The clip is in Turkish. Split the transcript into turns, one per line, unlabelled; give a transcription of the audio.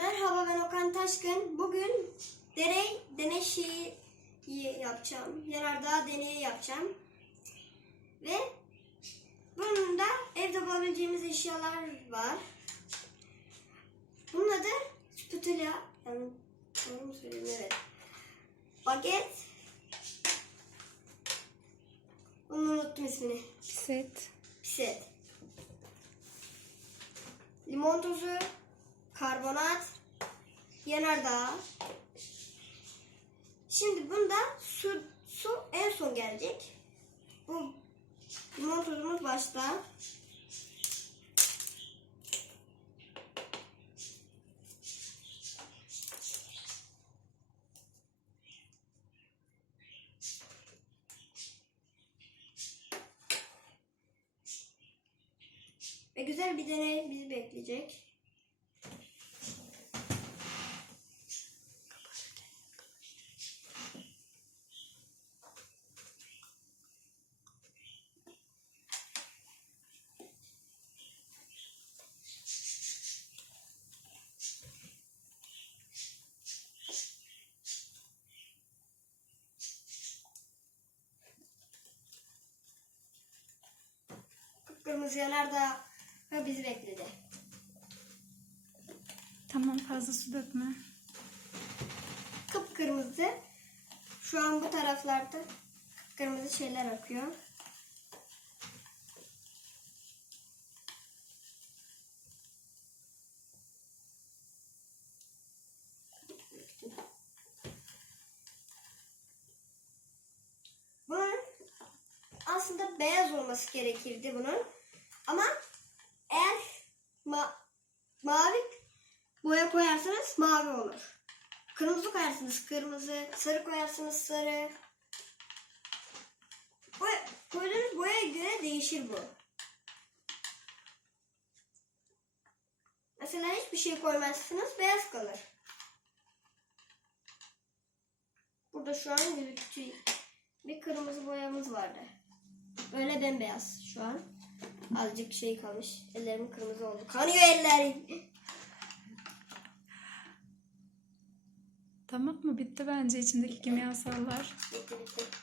Merhaba ben Okan Taşkın. Bugün deney deney şeyi yapacağım. Yanardağ deneyi yapacağım. Ve bunun da evde bulabileceğimiz eşyalar var. Bunun adı spatula. Yani doğru mu söylüyorum? Evet. Baget. Bunu unuttum ismini.
Set.
Piset. Limon tozu, karbonat, yanardağ. Şimdi bunda su, su en son gelecek. Bu limon tozumuz başta. Ve güzel bir deney bizi bekleyecek. Kıpkırmızı yanardağ bizi bekledi.
Tamam fazla su dökme.
Kıpkırmızı. Şu an bu taraflarda kıpkırmızı şeyler akıyor. Bunun aslında beyaz olması gerekirdi bunun. Ama eğer ma- mavi boya koyarsanız mavi olur. Kırmızı koyarsınız kırmızı, sarı koyarsınız sarı. Boya, koyduğunuz boyaya göre değişir bu. Mesela hiçbir şey koymazsınız beyaz kalır. Burada şu an gözüktüğü bir kırmızı boyamız vardı. Böyle bembeyaz şu an. Azıcık şey kalmış. Ellerim kırmızı oldu. Kanıyor ellerim.
Tamam mı? Bitti bence içindeki kimyasallar.
Bitti bitti.